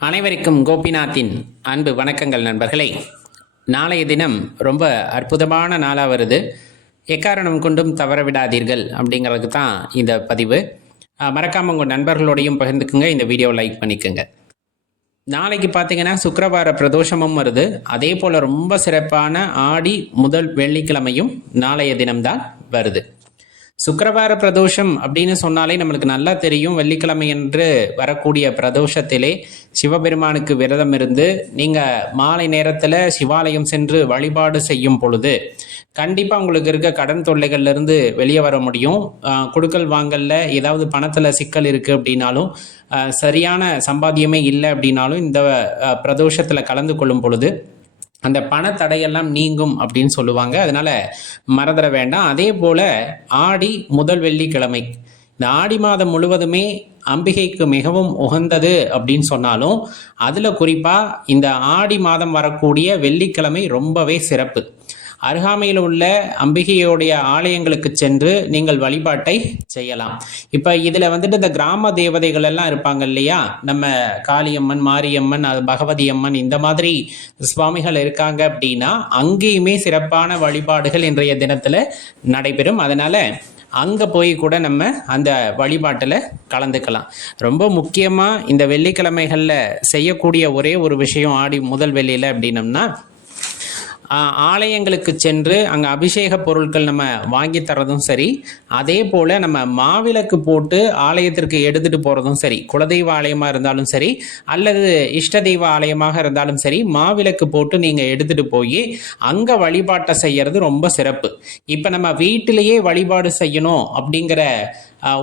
அனைவருக்கும் கோபிநாத்தின் அன்பு வணக்கங்கள் நண்பர்களே. நாளைய தினம் ரொம்ப அற்புதமான நாளாக வருது. எக்காரணம் கொண்டும் தவற விடாதீர்கள் அப்படிங்கிறதுக்கு தான் இந்த பதிவு. மறக்காமல் உங்கள் நண்பர்களோடையும் பகிர்ந்துக்குங்க. இந்த வீடியோ லைக் பண்ணிக்கோங்க. நாளைக்கு பார்த்தீங்கன்னா சுக்கரவார பிரதோஷமும் வருது. அதே போல் ரொம்ப சிறப்பான ஆடி முதல் வெள்ளிக்கிழமையும் நாளைய தினம்தான் வருது. சுக்கரவார பிரதோஷம் அப்படின்னு சொன்னாலே நம்மளுக்கு நல்லா தெரியும். வெள்ளிக்கிழமை என்று வரக்கூடிய பிரதோஷத்திலே சிவபெருமானுக்கு விரதம் இருந்து நீங்க மாலை நேரத்துல சிவாலயம் சென்று வழிபாடு செய்யும் பொழுது கண்டிப்பா உங்களுக்கு இருக்க கடன் தொல்லைகள்ல இருந்து வெளியே வர முடியும். கொடுக்கல் வாங்கல்ல ஏதாவது பணத்துல சிக்கல் இருக்கு அப்படின்னாலும் சரியான சம்பாத்தியமே இல்லை அப்படின்னாலும் இந்த பிரதோஷத்தில் பிரதோஷத்துல கலந்து கொள்ளும் பொழுது அந்த பணத்தடையெல்லாம் நீங்கும் அப்படின்னு சொல்லுவாங்க. அதனால மறந்துட வேண்டாம். அதே போல ஆடி முதல் வெள்ளிக்கிழமை. இந்த ஆடி மாதம் முழுவதுமே அம்பிகைக்கு மிகவும் உகந்தது அப்படின்னு சொன்னாலும் அதில் குறிப்பாக இந்த ஆடி மாதம் வரக்கூடிய வெள்ளிக்கிழமை ரொம்பவே சிறப்பு. அருகாமையில் உள்ள அம்பிகையோடைய ஆலயங்களுக்கு சென்று நீங்கள் வழிபாட்டை செய்யலாம். இப்போ இதில் வந்துட்டு இந்த கிராம தேவதைகள் எல்லாம் இருப்பாங்க இல்லையா? நம்ம காளியம்மன் மாரியம்மன் அது பகவதி அம்மன் இந்த மாதிரி சுவாமிகள் இருக்காங்க அப்படின்னா அங்கேயுமே சிறப்பான வழிபாடுகள் இன்றைய தினத்தில் நடைபெறும். அதனால அங்கே போய் கூட நம்ம அந்த வழிபாட்டில் கலந்துக்கலாம். ரொம்ப முக்கியமாக இந்த வெள்ளிக்கிழமைகளில் செய்யக்கூடிய ஒரே ஒரு விஷயம் ஆடி முதல் வெள்ளியில் அப்படின்னம்னா ஆலயங்களுக்கு சென்று அங்கே அபிஷேக பொருட்கள் நம்ம வாங்கி தரதும் சரி அதே போல் நம்ம மாவிளக்கு போட்டு ஆலயத்திற்கு எடுத்துட்டு போகிறதும் சரி குலதெய்வ ஆலயமாக இருந்தாலும் சரி அல்லது இஷ்ட தெய்வ ஆலயமாக இருந்தாலும் சரி மாவிளக்கு போட்டு நீங்கள் எடுத்துகிட்டு போய் அங்கே வழிபாட்டை செய்கிறது ரொம்ப சிறப்பு. இப்போ நம்ம வீட்டிலேயே வழிபாடு செய்யணும் அப்படிங்கிற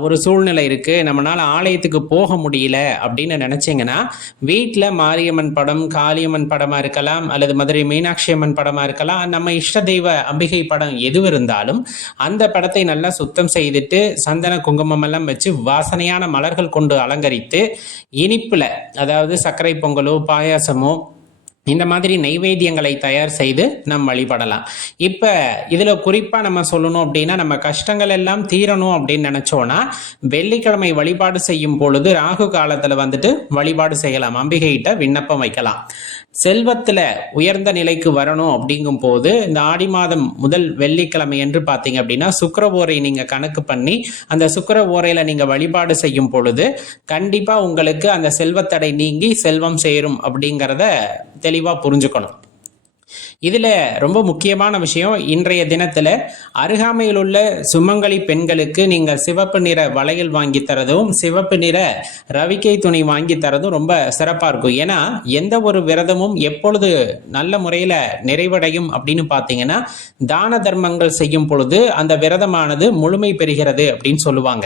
ஒரு சூழ்நிலை இருக்கு. நம்மளால ஆலயத்துக்கு போக முடியல அப்படின்னு நினைச்சீங்கன்னா வீட்டில் மாரியம்மன் படம் காளியம்மன் படமா இருக்கலாம் அல்லது மதுரை மீனாட்சி அம்மன் படமா இருக்கலாம் நம்ம இஷ்ட தெய்வ அம்பிகை படம் எது இருந்தாலும் அந்த படத்தை நல்லா சுத்தம் செய்துட்டு சந்தன குங்குமம் எல்லாம் வச்சு வாசனையான மலர்கள் கொண்டு அலங்கரித்து இனிப்புல அதாவது சர்க்கரை பொங்கலோ பாயாசமோ இந்த மாதிரி நைவேத்தியங்களை தயார் செய்து நம் வழிபடலாம். இப்போ இதில் குறிப்பாக நம்ம சொல்லணும் அப்படின்னா நம்ம கஷ்டங்கள் எல்லாம் தீரணும் அப்படின்னு நினச்சோன்னா வெள்ளிக்கிழமை வழிபாடு செய்யும் பொழுது ராகு காலத்தில் வந்துட்டு வழிபாடு செய்யலாம். அம்பிகைகிட்ட விண்ணப்பம் வைக்கலாம். செல்வத்தில் உயர்ந்த நிலைக்கு வரணும் அப்படிங்கும் போது இந்த ஆடி மாதம் முதல் வெள்ளிக்கிழமை என்று பார்த்தீங்க அப்படின்னா சுக்கர ஓரை நீங்கள் கணக்கு பண்ணி அந்த சுக்கர ஓரையில் நீங்கள் வழிபாடு செய்யும் பொழுது கண்டிப்பாக உங்களுக்கு அந்த செல்வத்தடை நீங்கி செல்வம் சேரும் அப்படிங்கிறத தெளிவாக புரிஞ்சுக்கணும். இதில் ரொம்ப முக்கியமான விஷயம் இன்றைய தினத்தில் அருகாமையில் உள்ள சுமங்கலி பெண்களுக்கு நீங்கள் சிவப்பு நிற வளையல் வாங்கி தரதும் சிவப்பு நிற ரவிக்கை துணி வாங்கி தரதும் ரொம்ப சிறப்பாக இருக்கும். ஏன்னா எந்த ஒரு விரதமும் எப்பொழுது நல்ல முறையில் நிறைவடையும் அப்படின்னு பார்த்தீங்கன்னா தான தர்மங்கள் செய்யும் பொழுது அந்த விரதமானது முழுமை பெறுகிறது அப்படின்னு சொல்லுவாங்க.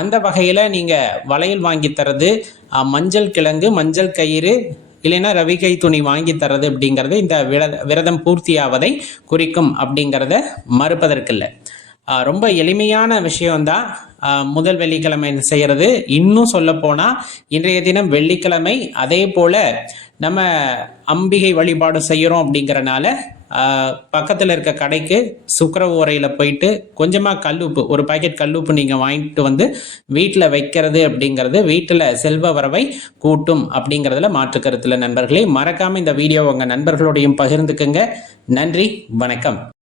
அந்த வகையில் நீங்கள் வளையல் வாங்கி தரது மஞ்சள் கிழங்கு மஞ்சள் கயிறு இல்லைன்னா ரவிகை துணி வாங்கி தர்றது அப்படிங்கிறது இந்த விர- விரதம் பூர்த்தியாவதை குறிக்கும் அப்படிங்கிறத மறுப்பதற்கில்லை. ரொம்ப எளிமையான விஷயம்தான். முதல் வெள்ளிக்கிழமை செய்கிறது இன்னும் சொல்ல போனால் இன்றைய தினம் வெள்ளிக்கிழமை அதே போல் நம்ம அம்பிகை வழிபாடு செய்கிறோம் அப்படிங்கிறனால பக்கத்தில் இருக்க கடைக்கு சுக்கர ஓரையில் போயிட்டு கொஞ்சமாக கல்லுப்பு ஒரு பாக்கெட் கல்லுப்பு நீங்கள் வாங்கிட்டு வந்து வீட்டில் வைக்கிறது அப்படிங்கிறது வீட்டில் செல்வ வரவை கூட்டும் அப்படிங்கிறதுல மாற்று கருத்தில் நண்பர்களே. மறக்காமல் இந்த வீடியோ உங்கள் நண்பர்களோடையும் பகிர்ந்துக்குங்க. நன்றி வணக்கம்.